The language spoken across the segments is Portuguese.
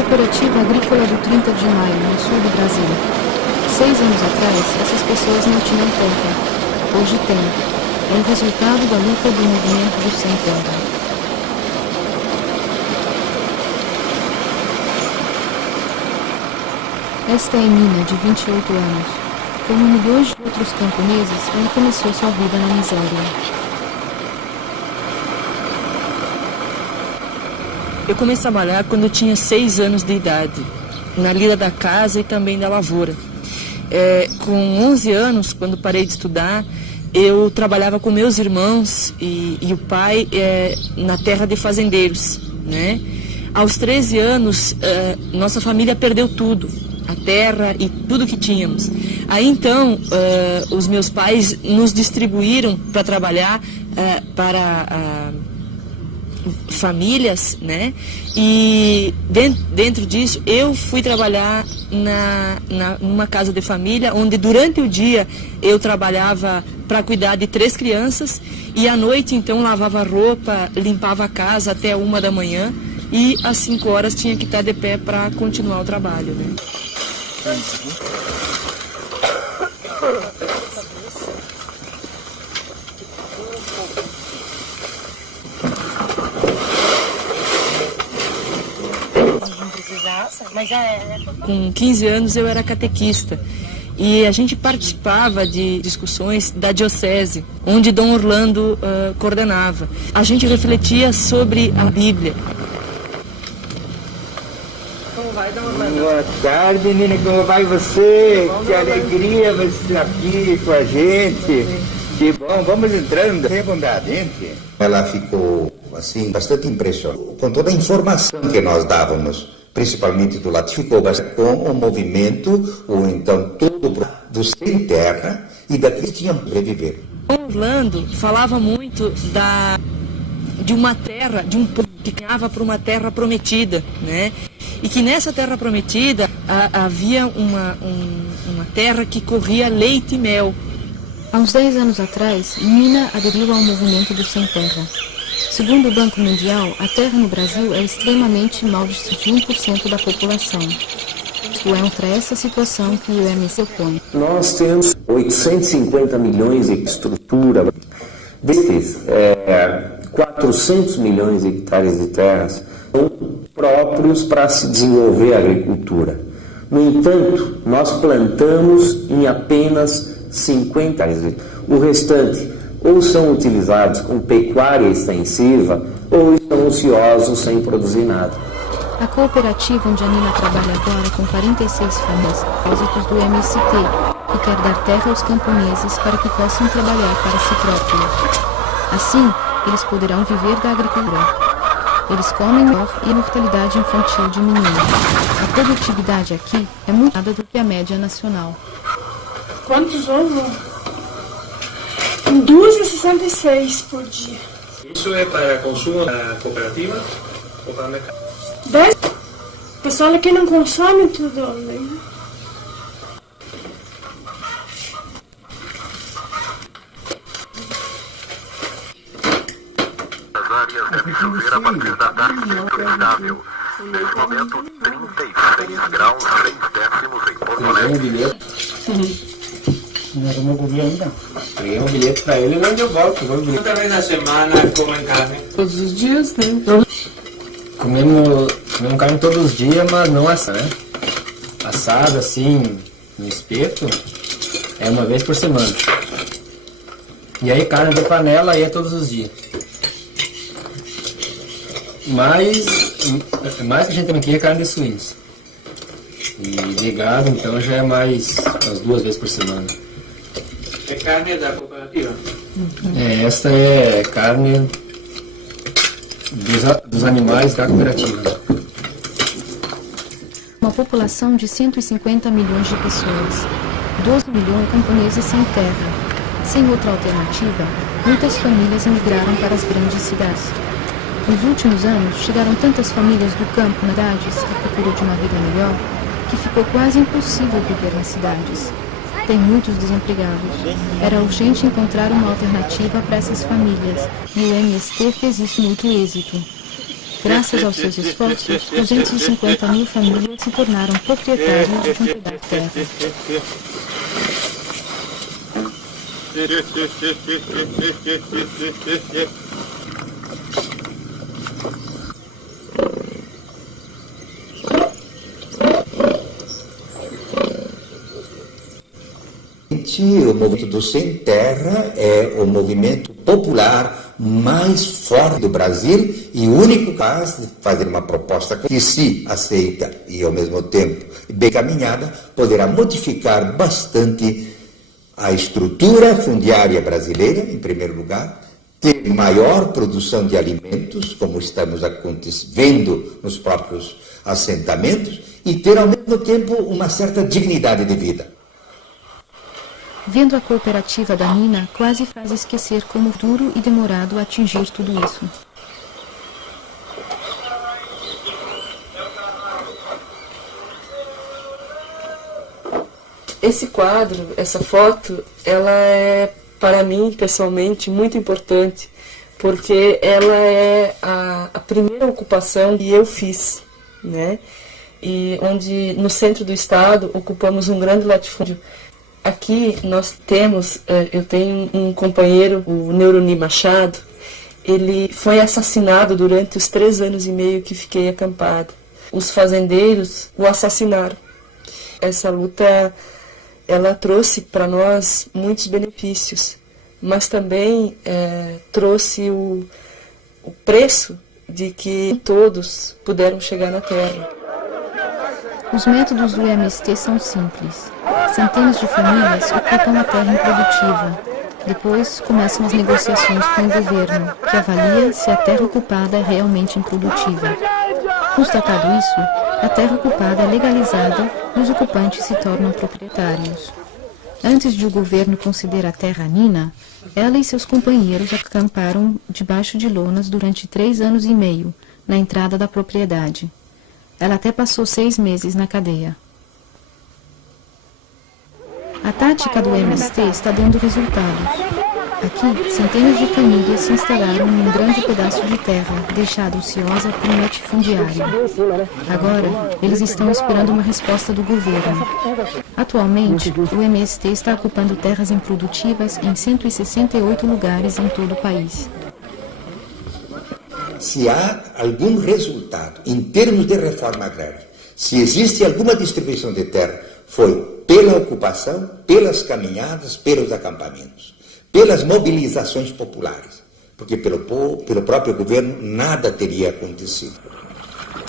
Cooperativa Agrícola do 30 de Maio, no sul do Brasil. 6 anos atrás, essas pessoas não tinham terra. Hoje têm. É o resultado da luta do movimento do Sem Terra. Esta é Nina, de 28 anos. Como milhões de outros camponeses, ela começou sua vida na miséria. Eu comecei a trabalhar quando eu tinha 6 anos de idade, na lida da casa e também da lavoura. Com 11 anos, quando parei de estudar, eu trabalhava com meus irmãos e o pai na terra de fazendeiros, né? Aos 13 anos, nossa família perdeu tudo, a terra e tudo que tínhamos. Aí então, os meus pais nos distribuíram para trabalhar para famílias, né? E dentro disso eu fui trabalhar numa casa de família, onde durante o dia eu trabalhava para cuidar de 3 crianças e à noite então lavava roupa, limpava a casa até 1 da manhã e às 5 horas tinha que estar de pé para continuar o trabalho, né? Com 15 anos eu era catequista e a gente participava de discussões da diocese, onde Dom Orlando coordenava. A gente refletia sobre a Bíblia. Como vai, Dom Orlando? Boa tarde, menina, como vai você? Que alegria você aqui com a gente. Que bom, vamos entrando segundamente. Ela ficou, assim, bastante impressionada com toda a informação que nós dávamos, principalmente do lado, ficou bastante com o movimento, ou então tudo do Sem Terra e daqueles que tinham que sobreviver. Orlando falava muito de uma terra, de um povo que caminhava para uma terra prometida, né? E que nessa terra prometida havia uma terra que corria leite e mel. Há uns 10 anos atrás, Nina aderiu ao movimento do Sem Terra. Segundo o Banco Mundial, a terra no Brasil é extremamente mal distribuída 1% da população. Isto é contra essa situação que o MC opõe. Nós temos 850 milhões de estrutura. Destes, 400 milhões de hectares de terras são próprios para se desenvolver a agricultura. No entanto, nós plantamos em apenas 50 hectares. O restante ou são utilizados com pecuária extensiva ou estão ociosos sem produzir nada. A cooperativa onde a Nina trabalha agora com 46 famílias, depósitos do MST, que quer dar terra aos camponeses para que possam trabalhar para si próprios. Assim, eles poderão viver da agricultura. Eles comem melhor e a mortalidade infantil diminui. A produtividade aqui é muito maior do que a média nacional. Quantos ovos? 2,66 por dia. Isso é para consumo da cooperativa ou para o mercado? 10. O pessoal aqui não consome tudo, né? As áreas devem chover a partir da tarde instável. Nesse momento, 36 graus 6 décimos em Porto Alegre. Não tomou comida ainda? Peguei um bilhete pra ele e não deu volta. Quantas vezes na semana comem carne? Todos os dias, né? Comemos carne todos os dias, mas não essa, né? Assada assim, no espeto, é uma vez por semana. E aí carne de panela aí é todos os dias. Mas mais que a gente tem aqui é carne de suínos. E de gado, então, já é mais umas 2 vezes por semana. É carne da cooperativa? Esta é carne dos animais da cooperativa. Uma população de 150 milhões de pessoas, 12 milhões de camponeses sem terra. Sem outra alternativa, muitas famílias emigraram para as grandes cidades. Nos últimos anos, chegaram tantas famílias do campo nas cidades à procura de uma vida melhor, que ficou quase impossível viver nas cidades. Tem muitos desempregados. Era urgente encontrar uma alternativa para essas famílias, e o MST fez isso muito êxito. Graças aos seus esforços, 250 mil famílias se tornaram proprietários de um pedaço de terra. O movimento do Sem Terra é o movimento popular mais forte do Brasil e o único caso de fazer uma proposta que, se aceita e ao mesmo tempo bem caminhada, poderá modificar bastante a estrutura fundiária brasileira, em primeiro lugar, ter maior produção de alimentos, como estamos vendo nos próprios assentamentos, e ter ao mesmo tempo uma certa dignidade de vida. Vendo a cooperativa da mina, quase faz esquecer como duro e demorado atingir tudo isso. Esse quadro, essa foto, ela é, para mim, pessoalmente, muito importante, porque ela é a primeira ocupação que eu fiz, né? E onde, no centro do estado, ocupamos um grande latifúndio. Aqui nós temos, eu tenho um companheiro, o Neuroni Machado, ele foi assassinado durante os 3 anos e meio que fiquei acampado. Os fazendeiros o assassinaram. Essa luta, ela trouxe para nós muitos benefícios, mas também trouxe o preço de que todos puderam chegar na terra. Os métodos do MST são simples. Centenas de famílias ocupam a terra improdutiva. Depois começam as negociações com o governo, que avalia se a terra ocupada é realmente improdutiva. Constatado isso, a terra ocupada é legalizada e os ocupantes se tornam proprietários. Antes de o governo conceder a terra a Nina, ela e seus companheiros acamparam debaixo de lonas durante 3 anos e meio, na entrada da propriedade. Ela até passou 6 meses na cadeia. A tática do MST está dando resultados. Aqui, centenas de famílias se instalaram em um grande pedaço de terra, deixada ociosa por um latifundiário. Agora, eles estão esperando uma resposta do governo. Atualmente, o MST está ocupando terras improdutivas em 168 lugares em todo o país. Se há algum resultado em termos de reforma agrária, se existe alguma distribuição de terra, foi pela ocupação, pelas caminhadas, pelos acampamentos, pelas mobilizações populares, porque pelo próprio governo nada teria acontecido.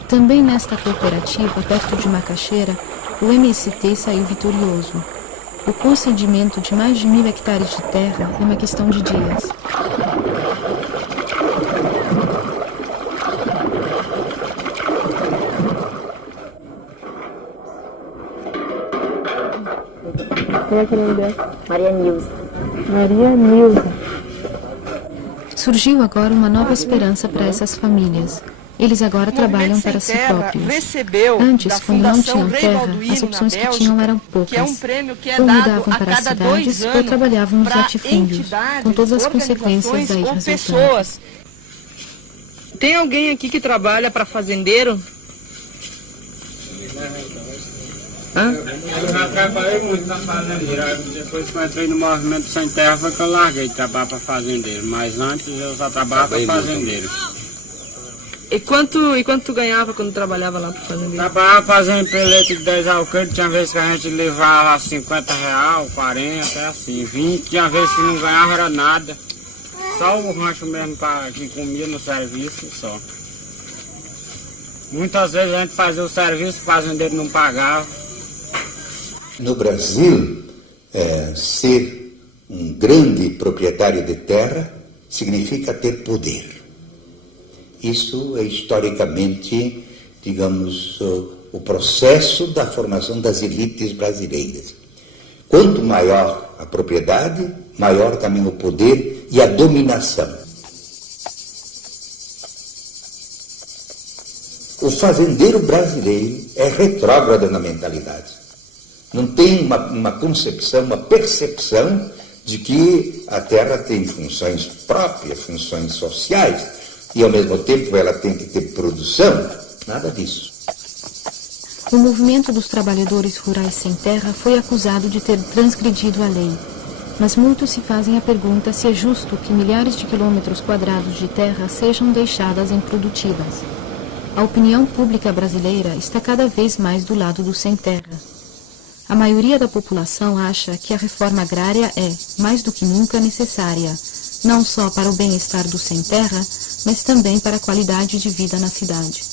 Também nesta cooperativa, perto de Macaxeira, o MST saiu vitorioso. O concedimento de mais de 1.000 hectares de terra é uma questão de dias. Como é que é o nome dela? Maria Nilza. Surgiu agora uma nova esperança para essas famílias. Eles agora trabalham para si próprios. Antes, quando não tinham terra, as opções que tinham eram poucas. Ou mudavam para as cidades ou trabalhavam nos latifúndios, com todas as consequências aí resultantes. Tem alguém aqui que trabalha para fazendeiro? Eu já trabalhei muito na fazendeira. Depois que eu entrei no movimento Sem Terra foi que eu larguei de trabalhar para fazendeiro. Mas antes eu só trabalhava para fazendeiro. E quanto tu ganhava quando trabalhava lá para fazendeiro? Trabalhava fazendo pelete de 10 alqueires. Tinha vezes que a gente levava R$50, 40, até assim, 20. Tinha vezes que não ganhava era nada. Só o rancho mesmo que comia no serviço só. Muitas vezes a gente fazia o serviço, o fazendeiro não pagava. No Brasil, ser um grande proprietário de terra significa ter poder. Isso é historicamente, digamos, o processo da formação das elites brasileiras. Quanto maior a propriedade, maior também o poder e a dominação. O fazendeiro brasileiro é retrógrado na mentalidade. Não tem uma concepção, uma percepção de que a terra tem funções próprias, funções sociais, e ao mesmo tempo ela tem que ter produção, nada disso. O movimento dos trabalhadores rurais sem terra foi acusado de ter transgredido a lei. Mas muitos se fazem a pergunta se é justo que milhares de quilômetros quadrados de terra sejam deixadas improdutivas. A opinião pública brasileira está cada vez mais do lado do sem terra. A maioria da população acha que a reforma agrária é, mais do que nunca, necessária, não só para o bem-estar do sem terra, mas também para a qualidade de vida na cidade.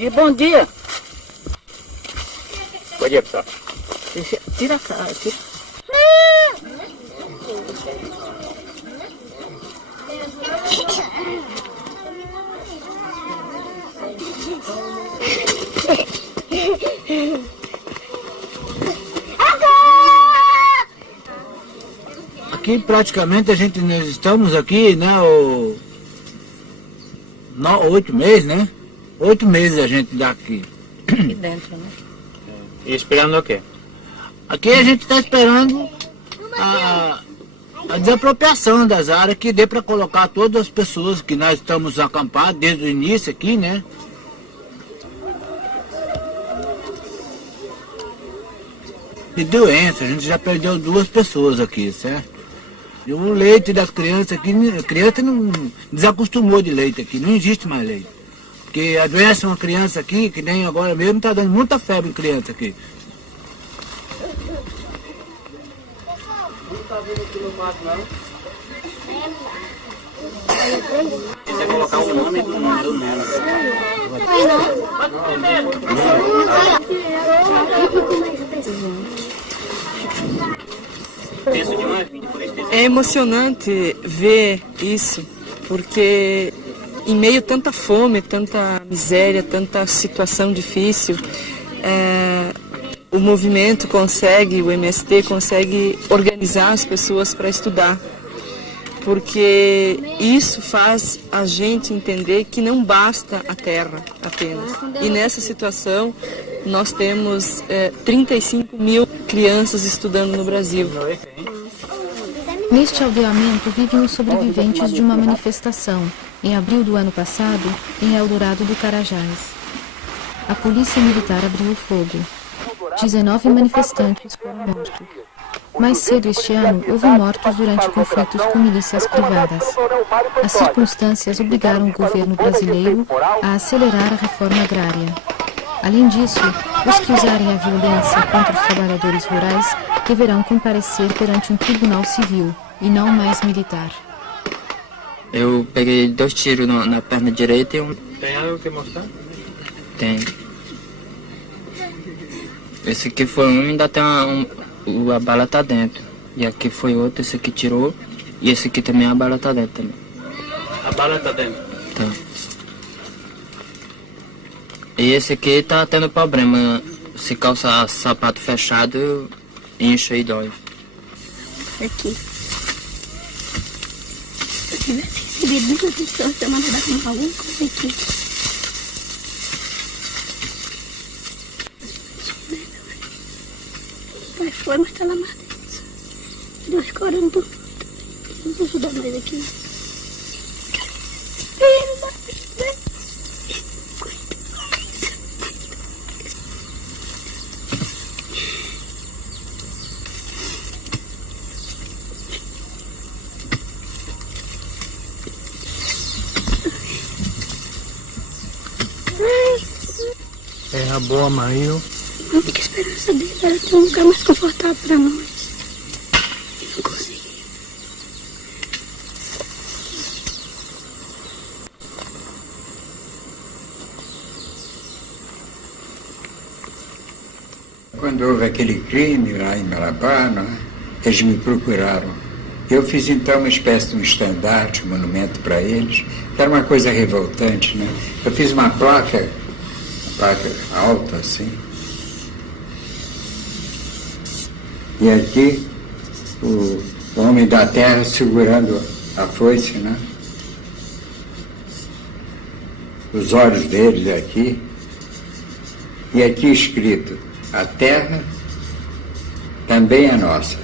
E bom dia. Bom dia, pessoal. Tira a cara. Aqui praticamente nós estamos aqui, né, 8 meses, né? 8 meses a gente dá aqui. Aqui dentro, né? E esperando o quê? Aqui a gente está esperando a desapropriação das áreas que dê para colocar todas as pessoas que nós estamos acampados desde o início aqui, né? De doença, a gente já perdeu 2 pessoas aqui, certo? E o leite das crianças aqui, a criança não desacostumou de leite aqui, não existe mais leite. Porque a doença é uma criança aqui, que nem agora mesmo, está dando muita febre em criança aqui. Você colocar o nome do número. É emocionante ver isso, porque em meio a tanta fome, tanta miséria, tanta situação difícil, o movimento consegue, o MST consegue organizar as pessoas para estudar, porque isso faz a gente entender que não basta a terra apenas. E nessa situação nós temos 35 mil crianças estudando no Brasil. Neste aldeamento vivem os sobreviventes de uma manifestação, em abril do ano passado, em Eldorado do Carajás. A polícia militar abriu fogo. 19 manifestantes foram mortos. Mais cedo este ano, houve mortos durante conflitos com milícias privadas. As circunstâncias obrigaram o governo brasileiro a acelerar a reforma agrária. Além disso, os que usarem a violência contra os trabalhadores rurais deverão comparecer perante um tribunal civil, e não mais militar. Eu peguei 2 tiros na perna direita e um... Tem algo que mostrar? Tem. Esse aqui foi um, ainda tem a bala tá dentro. E aqui foi outro, esse aqui tirou. E esse aqui também a bala tá dentro também. A bala tá dentro? Tá. E esse aqui tá tendo problema. Se calçar sapato fechado, incha e dói. Aqui. Se tivesse recebido muita atenção, você mandava com alguma coisa aqui. Pai foi, mas tá lá mais dentro. Deus corando. Vamos ajudar nós aqui. É a boa Maria. A única esperança dele era ter um lugar mais confortável para nós. E não consegui. Quando houve aquele crime lá em Marabá, eles me procuraram. Eu fiz então uma espécie de um estandarte, um monumento para eles. Era uma coisa revoltante, né? Eu fiz uma placa alta assim. E aqui o homem da terra segurando a foice, né? Os olhos dele aqui. E aqui escrito, a terra também é nossa.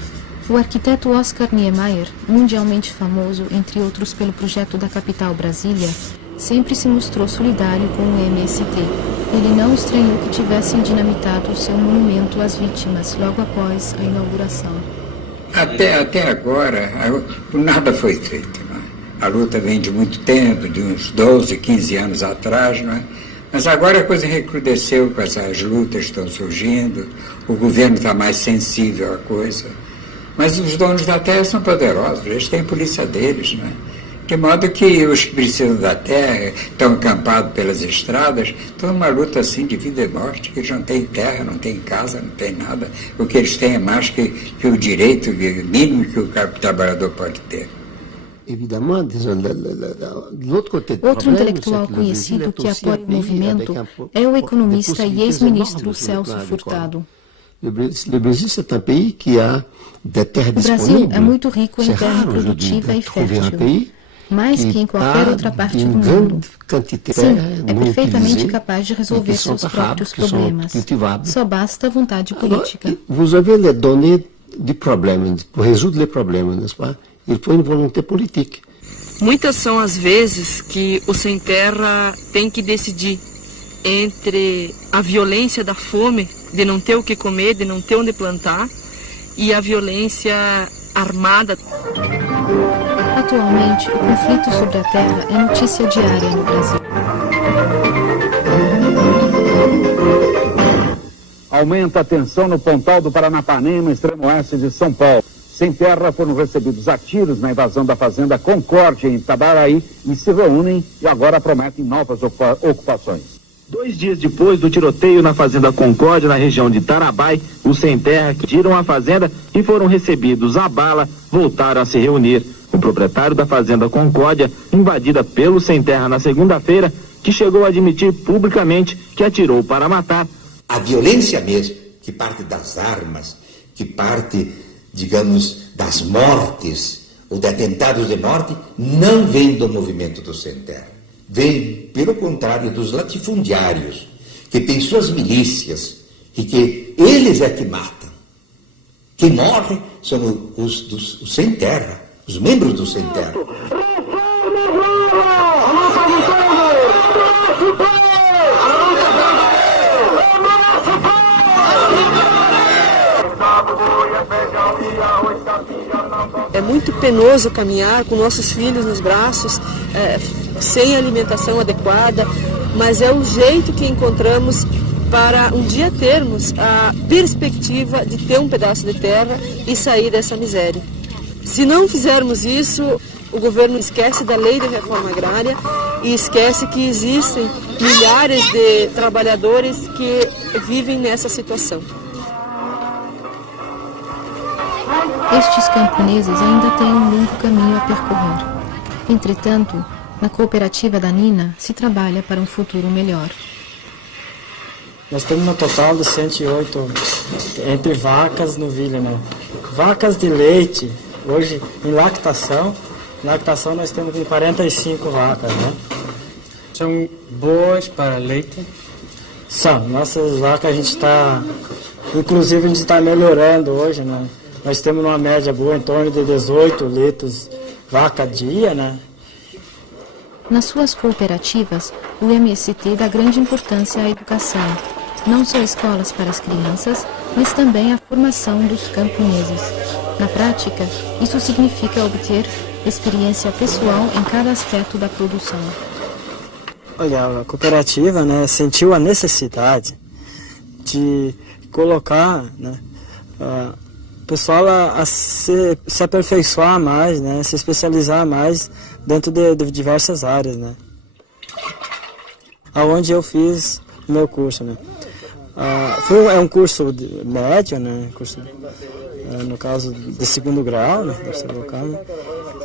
O arquiteto Oscar Niemeyer, mundialmente famoso, entre outros pelo projeto da capital Brasília, sempre se mostrou solidário com o MST. Ele não estranhou que tivessem dinamitado o seu monumento às vítimas logo após a inauguração. Até agora, nada foi feito. Não é? A luta vem de muito tempo, de uns 12, 15 anos atrás, não é? Mas agora a coisa recrudesceu com essas lutas que estão surgindo, o governo está mais sensível à coisa. Mas os donos da terra são poderosos, eles têm a polícia deles, não é? De modo que os que precisam da terra, estão acampados pelas estradas, estão numa luta assim de vida e morte, eles não têm terra, não têm casa, não têm nada. O que eles têm é mais que o direito mínimo que o trabalhador pode ter. Outro intelectual conhecido que apoia o movimento é o economista e ex-ministro Celso Furtado. O Brasil é muito rico em terra produtiva e fértil, mais que em qualquer outra parte do mundo. Sim, é perfeitamente capaz de resolver seus próprios problemas. Só basta vontade política. Vous avez les données du problème, pour résoudre les problèmes, n'est-ce pas? Il faut une volonté politique. Muitas são as vezes que o sem terra tem que decidir entre a violência da fome, de não ter o que comer, de não ter onde plantar, e a violência armada. Atualmente, o conflito sobre a terra é notícia diária no Brasil. Aumenta a tensão no Pontal do Paranapanema, extremo oeste de São Paulo. Sem terra foram recebidos a tiros na invasão da fazenda Concórdia em Itabaraí e se reúnem e agora prometem novas ocupações. 2 dias depois do tiroteio na fazenda Concórdia, na região de Tarabai, os sem terra que tiram a fazenda e foram recebidos a bala voltaram a se reunir. O proprietário da fazenda Concórdia, invadida pelo sem terra na segunda-feira, que chegou a admitir publicamente que atirou para matar. A violência mesmo, que parte das armas, que parte, digamos, das mortes ou de atentados de morte, não vem do movimento do sem terra. Vem, pelo contrário, dos latifundiários, que têm suas milícias e que eles é que matam. Quem morre são os sem terra, os membros do sem terra. É muito penoso caminhar com nossos filhos nos braços, sem alimentação adequada, mas é o jeito que encontramos para um dia termos a perspectiva de ter um pedaço de terra e sair dessa miséria. Se não fizermos isso, o governo esquece da lei de reforma agrária e esquece que existem milhares de trabalhadores que vivem nessa situação. Estes camponeses ainda têm um longo caminho a percorrer. Entretanto, na cooperativa da Nina se trabalha para um futuro melhor. Nós temos um total de 108 entre vacas no novilha, né? Vacas de leite, hoje em lactação nós temos 45 vacas, né? São boas para leite? São, nossas vacas a gente está, inclusive a gente está melhorando hoje, né? Nós temos uma média boa em torno de 18 litros vaca dia, né? Nas suas cooperativas, o MST dá grande importância à educação, não só escolas para as crianças, mas também a formação dos camponeses. Na prática, isso significa obter experiência pessoal em cada aspecto da produção. Olha, a cooperativa, né, sentiu a necessidade de colocar, né, o pessoal a se aperfeiçoar mais, né, se especializar mais dentro de diversas áreas, né. Aonde eu fiz o meu curso, né. É um curso médio, né, curso, no caso de segundo grau, né,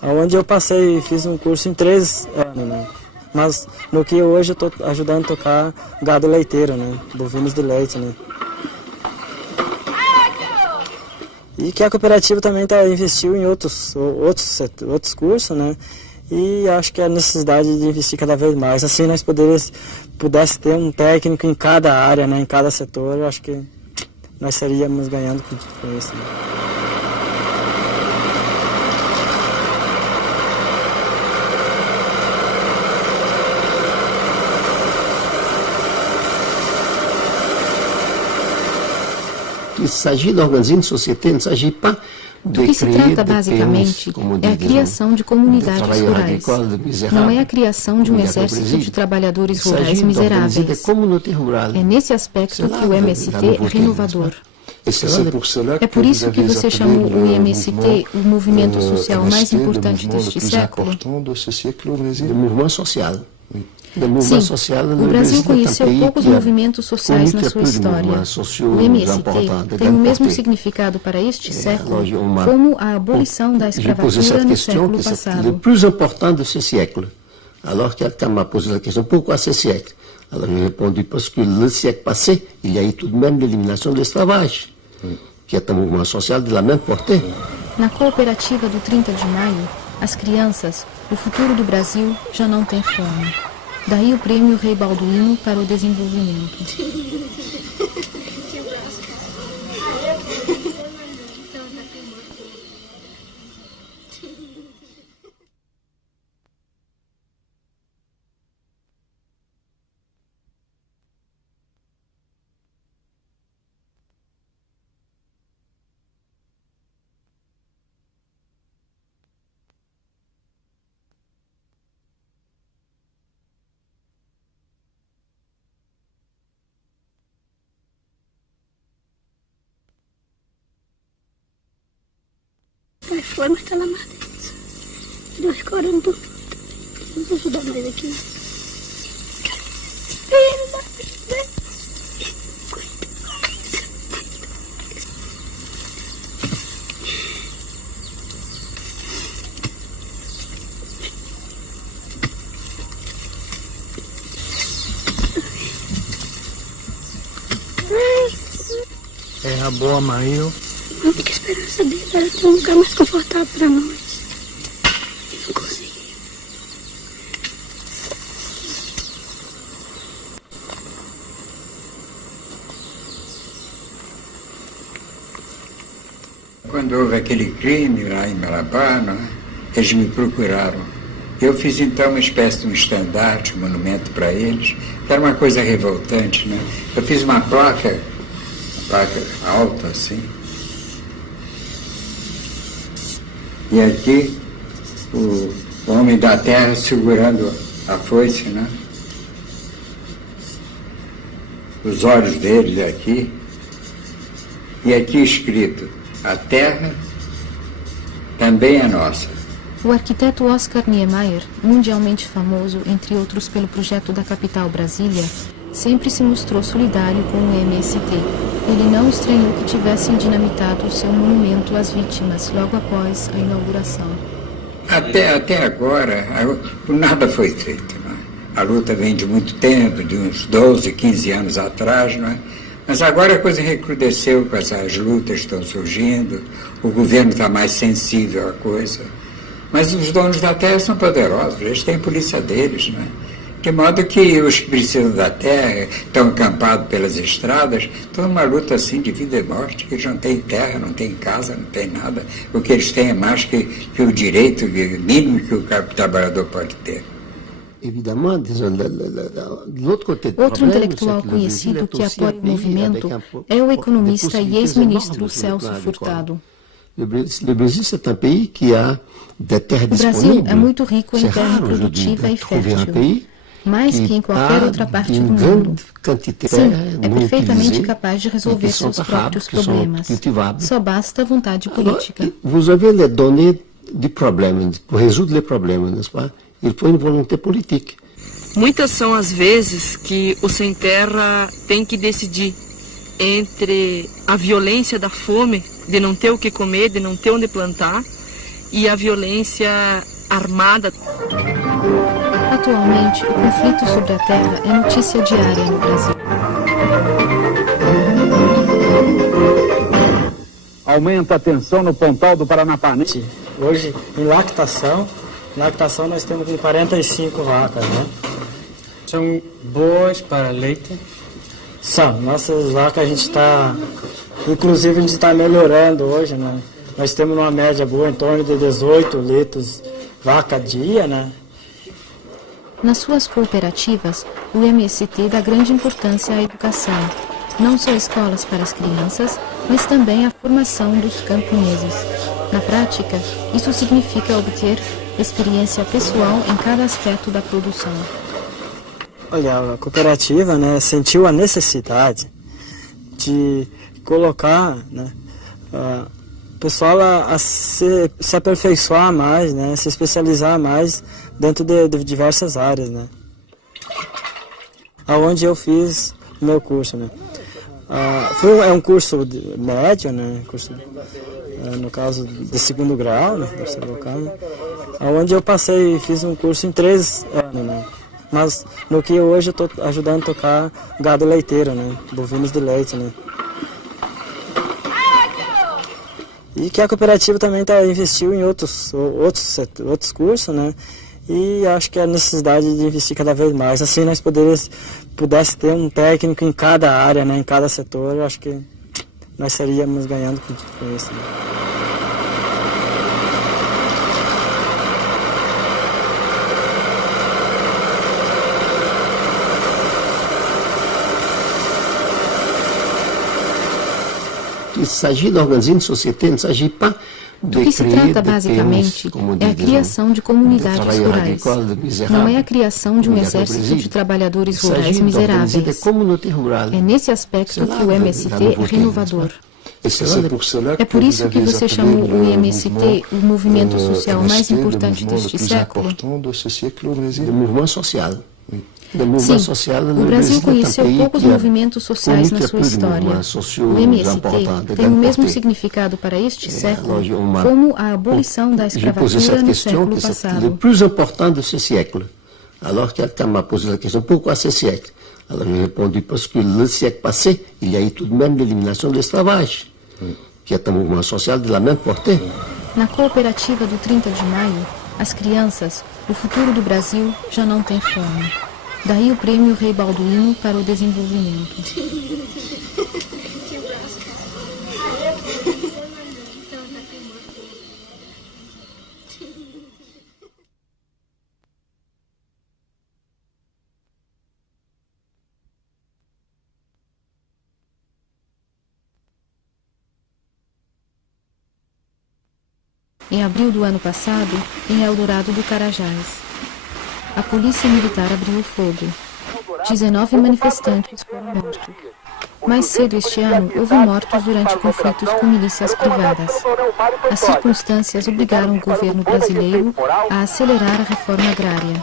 onde eu fiz um curso em 3 anos, né. Mas no que hoje eu estou ajudando a tocar gado leiteiro, né, bovinos de leite, né. E que a cooperativa também investiu em outros cursos, né? E acho que a necessidade de investir cada vez mais. Assim nós pudesse ter um técnico em cada área, né? Em cada setor, eu acho que nós estaríamos ganhando com isso. Né? Il s'agit d'organiser une société, il ne s'agit pas do que se trata basicamente é a criação de comunidades rurais. Não é a criação de um exército de trabalhadores rurais miseráveis. É nesse aspecto que o MST é renovador. É por isso que você chamou o MST o movimento social mais importante deste século? O movimento social. Sim, o Brasil conheceu poucos movimentos sociais na sua história. O MST tem o mesmo significado para este século como a abolição da escravatura no século passado. O mais importante desse século. Alors quelqu'un m'a posé la question, pourquoi ce siècle? Alors j'ai répondu, parce que le siècle passé, il y a eu tout de même l'élimination de l'esclavage, qui est un mouvement social de la même portée. Na cooperativa do 30 de maio, as crianças, o futuro do Brasil já não tem fome. Daí o prêmio Rei Balduino para o desenvolvimento. Foi, mas tá lá mais dentro. Deu uns 40. Vou ajudar mais aqui. É a boa Maria. A única esperança dele era ter um lugar mais confortável para nós. E não consegui. Quando houve aquele crime lá em Marabá, eles me procuraram. Eu fiz então uma espécie de um estandarte, um monumento para eles, que era uma coisa revoltante, né? Eu fiz uma placa alta assim. E aqui o homem da terra segurando a foice, né? Os olhos dele aqui. E aqui escrito, a terra também é nossa. O arquiteto Oscar Niemeyer, mundialmente famoso, entre outros pelo projeto da capital Brasília, sempre se mostrou solidário com o MST. Ele não estranhou que tivessem dinamitado o seu monumento às vítimas logo após a inauguração. Até agora, nada foi feito. Não é? A luta vem de muito tempo, de uns 12, 15 anos atrás, não é? Mas agora a coisa recrudesceu com essas lutas que estão surgindo, o governo está mais sensível à coisa. Mas os donos da terra são poderosos, eles têm a polícia deles, não é? De modo que os que precisam da terra, estão acampados pelas estradas, estão numa luta assim de vida e morte, eles não têm terra, não têm casa, não têm nada. O que eles têm é mais que o direito mínimo que o trabalhador pode ter. Outro intelectual conhecido que apoia o movimento é o economista e ex-ministro Celso Furtado. O Brasil é muito rico em terra produtiva e fértil, mais que em qualquer outra parte do mundo. Sim, é perfeitamente capaz de resolver seus próprios problemas. Só basta vontade política. Vous avez les données du problème, pour résoudre les problèmes, n'est-ce pas? Il faut une volonté politique. Muitas são as vezes que o Sem Terra tem que decidir entre a violência da fome, de não ter o que comer, de não ter onde plantar, e a violência armada. Atualmente, o conflito sobre a terra é notícia diária no Brasil. Ao Aumenta a tensão no Pontal do Paranapanema. Hoje, em lactação nós temos 45 vacas, né? São boas para leite? São. Nossas vacas inclusive a gente está melhorando hoje, né? Nós temos uma média boa em torno de 18 litros vaca dia, né? Nas suas cooperativas, o MST dá grande importância à educação, não só escolas para as crianças, mas também a formação dos camponeses. Na prática, isso significa obter experiência pessoal em cada aspecto da produção. Olha, a cooperativa, né, sentiu a necessidade de colocar, né, o pessoal a se aperfeiçoar mais, né, se especializar mais dentro de diversas áreas, né. Aonde eu fiz o meu curso, né. É um curso médio, né, no caso de segundo grau, né, onde eu fiz um curso em 3 anos, né. Mas no que hoje eu estou ajudando a tocar gado leiteiro, né, bovinos de leite, né. E que a cooperativa também investiu em outros cursos, né, e acho que a necessidade de investir cada vez mais. Assim nós pudesse ter um técnico em cada área, né, em cada setor, eu acho que nós estaríamos ganhando com isso, né. Il s'agit d'organiser une société, il ne s'agit pas do que se trata basicamente é a criação de comunidades rurais. Não é a criação de um exército de trabalhadores rurais miseráveis. É nesse aspecto que o MST é renovador. É por isso que você chamou o MST o movimento social mais importante deste século? O movimento social. Sim, o Brasil conheceu poucos movimentos sociais na sua história. O MST tem o mesmo significado para este século como a abolição da escravatura no século passado. O plus important de ce siècle. Alors quelqu'un m'a posé la question, pourquoi ce siècle? Alors j'ai répondu, parce que le siècle passé, il y a eu tout de même l'élimination de l'esclavage, qui est un mouvement social de la même portée. Na cooperativa do 30 de maio, as crianças, o futuro do Brasil, já não tem fome. Daí o prêmio Rei Balduino para o desenvolvimento. Em abril do ano passado, em Eldorado do Carajás, a polícia militar abriu fogo. 19 manifestantes foram mortos. Mais cedo este ano, houve mortos durante conflitos com milícias privadas. As circunstâncias obrigaram o governo brasileiro a acelerar a reforma agrária.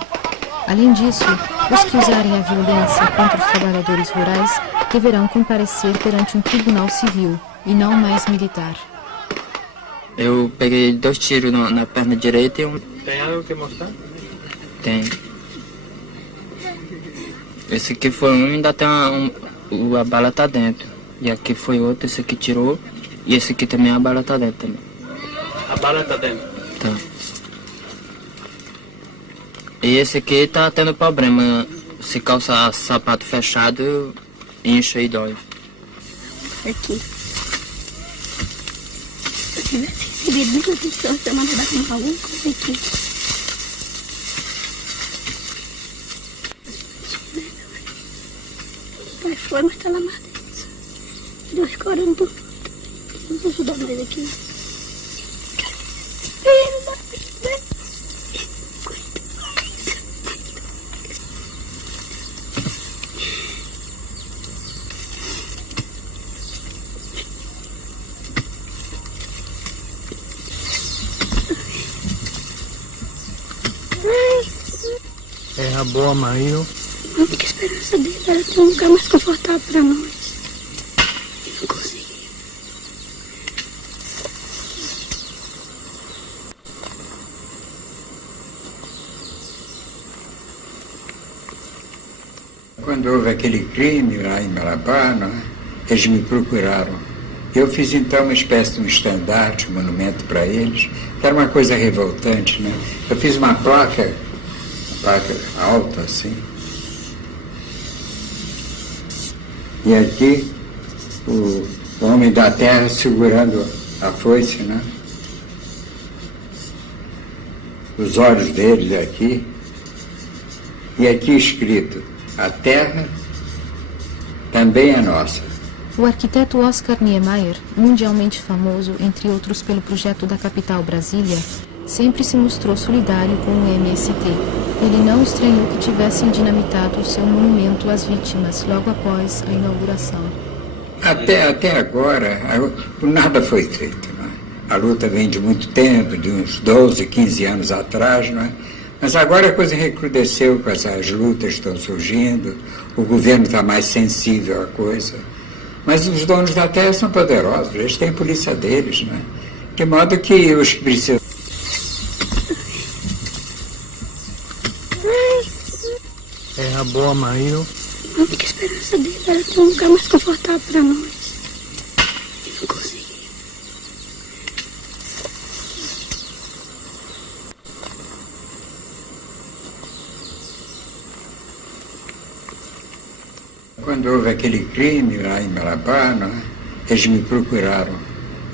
Além disso, os que usarem a violência contra os trabalhadores rurais deverão comparecer perante um tribunal civil e não mais militar. Eu peguei 2 tiros na perna direita e um... Tem algo que mostrar? Tem. Esse aqui foi um, ainda tem a bala tá dentro. E aqui foi outro, esse aqui tirou. E esse aqui também a bala tá dentro também. A bala tá dentro? Tá. E esse aqui tá tendo problema. Se calçar sapato fechado, incha e dói. Aqui. Se receber muita atenção, você manda dar com alguma coisa aqui. Foi, mas tá lá mais dentro. 2,40. Vamos ajudar ele aqui. É a boa, Mario. A única esperança dele era ter um lugar mais confortável para nós. E não consegui. Quando houve aquele crime lá em Marabá, eles me procuraram. Eu fiz então uma espécie de um estandarte, um monumento para eles, que era uma coisa revoltante, né? Eu fiz uma placa alta assim, e aqui o homem da terra segurando a foice, né? Os olhos dele aqui, e aqui escrito: a terra também é nossa. O arquiteto Oscar Niemeyer, mundialmente famoso, entre outros pelo projeto da capital Brasília, sempre se mostrou solidário com o MST. Ele não estranhou que tivessem dinamitado o seu monumento às vítimas logo após a inauguração. Até agora, nada foi feito. Não é? A luta vem de muito tempo, de uns 12, 15 anos atrás, não é? Mas agora a coisa recrudesceu com essas lutas que estão surgindo, o governo está mais sensível à coisa. Mas os donos da terra são poderosos, eles têm polícia deles, né? De modo que os que precisam... É a boa mãe, A única esperança dele era ter um lugar mais confortável para nós. E não consegui. Quando houve aquele crime lá em Marabá, não é? Eles me procuraram.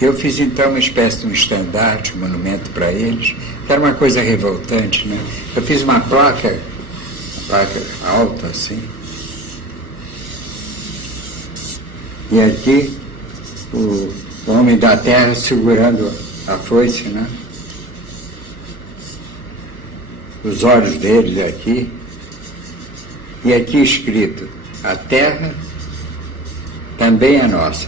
Eu fiz então uma espécie de um estandarte, um monumento para eles, que era uma coisa revoltante, né? Eu fiz uma placa alta assim, e aqui o homem da terra segurando a foice, né? Os olhos dele aqui, e aqui escrito: a terra também é nossa.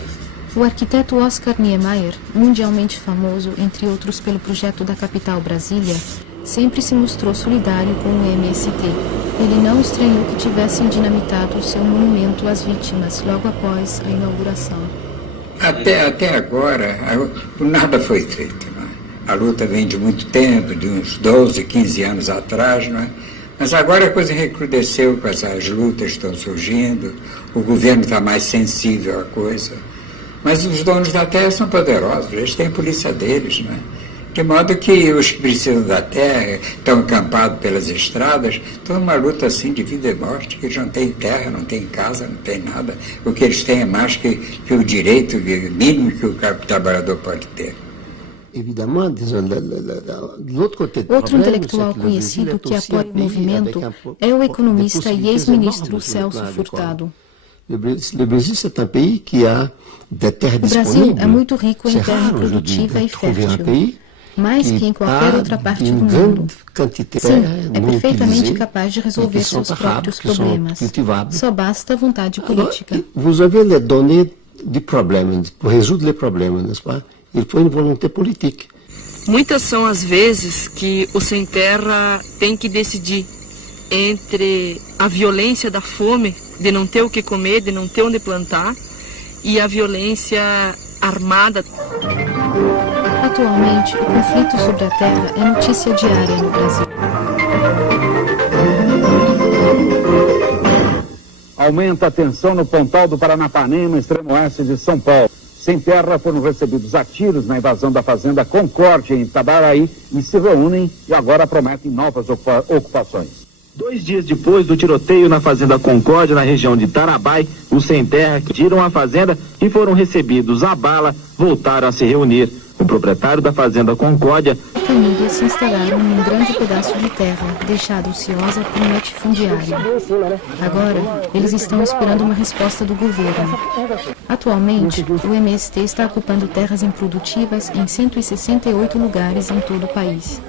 O arquiteto Oscar Niemeyer, mundialmente famoso, entre outros pelo projeto da capital Brasília, sempre se mostrou solidário com o MST. Ele não estranhou que tivessem dinamitado o seu monumento às vítimas logo após a inauguração. Até agora, nada foi feito. Não é? A luta vem de muito tempo, de uns 12, 15 anos atrás, não é? Mas agora a coisa recrudesceu com essas lutas que estão surgindo, o governo está mais sensível à coisa. Mas os donos da terra são poderosos, eles têm polícia deles, né? De modo que os que precisam da terra, estão acampados pelas estradas, estão numa luta assim de vida e morte, que eles não têm terra, não têm casa, não têm nada. O que eles têm é mais que o direito mínimo que o trabalhador pode ter. Outro intelectual conhecido que apoia o movimento é o economista e ex-ministro Celso Furtado. O Brasil é muito rico em terra produtiva e fértil, mais que em qualquer outra parte do mundo. Sim, é perfeitamente capaz de resolver seus próprios problemas. Só basta vontade política. Vous avez les données du problème, pour résoudre les problèmes, n'est-ce pas? Il faut une volonté politique. Muitas são as vezes que o sem terra tem que decidir entre a violência da fome, de não ter o que comer, de não ter onde plantar, e a violência armada. Atualmente, o conflito sobre a terra é notícia diária no Brasil. Aumenta a tensão no Pontal do Paranapanema, extremo oeste de São Paulo. Sem terra foram recebidos a tiros na invasão da fazenda Concórdia, em Itabaraí, e se reúnem e agora prometem novas ocupações. 2 dias depois do tiroteio na fazenda Concórdia, na região de Tarabai, os sem terra que tiram a fazenda e foram recebidos a bala voltaram a se reunir. O proprietário da fazenda Concórdia... Famílias se instalaram em um grande pedaço de terra, deixada ociosa por um latifundiário. Agora, eles estão esperando uma resposta do governo. Atualmente, o MST está ocupando terras improdutivas em 168 lugares em todo o país.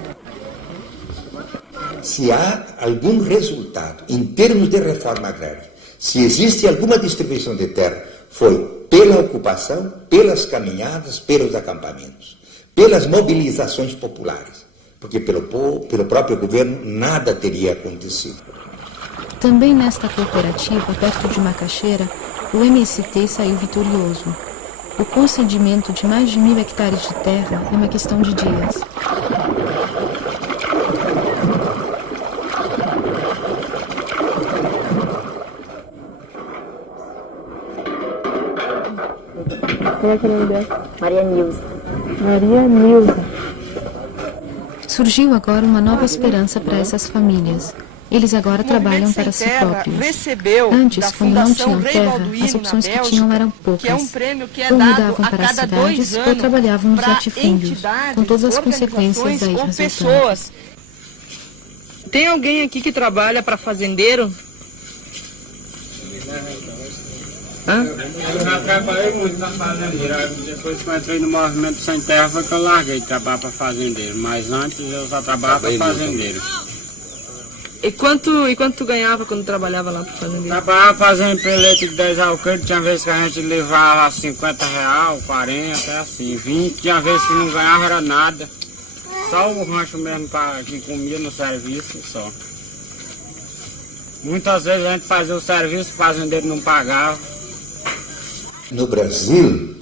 Se há algum resultado em termos de reforma agrária, se existe alguma distribuição de terra, foi pela ocupação, pelas caminhadas, pelos acampamentos, pelas mobilizações populares, porque pelo próprio governo nada teria acontecido. Também nesta cooperativa, perto de Macaxeira, o MST saiu vitorioso. O concedimento de mais de 1.000 hectares de terra é uma questão de dias. Como é que é o nome dela? Maria Nilza. Maria Nilza. Surgiu agora uma nova esperança para essas famílias. Eles agora trabalham para si próprios. Antes, quando não tinham terra, as opções que tinham eram poucas. Ou mudavam para as cidades ou trabalhavam nos latifúndios, com todas as consequências daí resultantes. Tem alguém aqui que trabalha para fazendeiro? Eu já trabalhei muito na fazendeira. Depois que eu entrei no movimento Sem Terra foi que eu larguei de trabalhar para fazendeiro. Mas antes eu só trabalhava para fazendeiro. E quanto tu ganhava quando trabalhava lá para fazendeiro? Trabalhava fazendo pelete de 10 alqueires. Tinha vezes que a gente levava R$50, 40, assim, 20. Tinha vezes que não ganhava era nada. Só o rancho mesmo que comia no serviço só. Muitas vezes a gente fazia o serviço, o fazendeiro não pagava. No Brasil,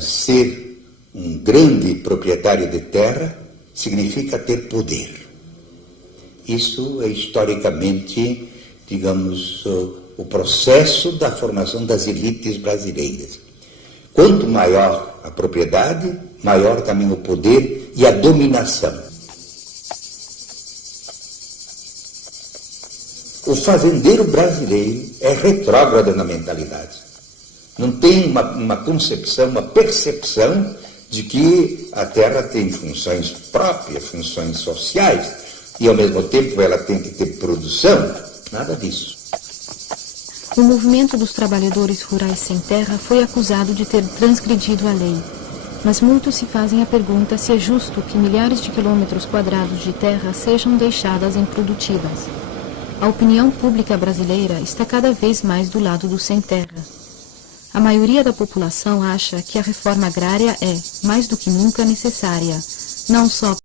ser um grande proprietário de terra significa ter poder. Isso é historicamente, digamos, o processo da formação das elites brasileiras. Quanto maior a propriedade, maior também o poder e a dominação. O fazendeiro brasileiro é retrógrado na mentalidade. Não tem uma concepção, uma percepção de que a terra tem funções próprias, funções sociais, e ao mesmo tempo ela tem que ter produção. Nada disso. O movimento dos trabalhadores rurais sem terra foi acusado de ter transgredido a lei. Mas muitos se fazem a pergunta se é justo que milhares de quilômetros quadrados de terra sejam deixadas improdutivas. A opinião pública brasileira está cada vez mais do lado do sem terra. A maioria da população acha que a reforma agrária é, mais do que nunca, necessária, não só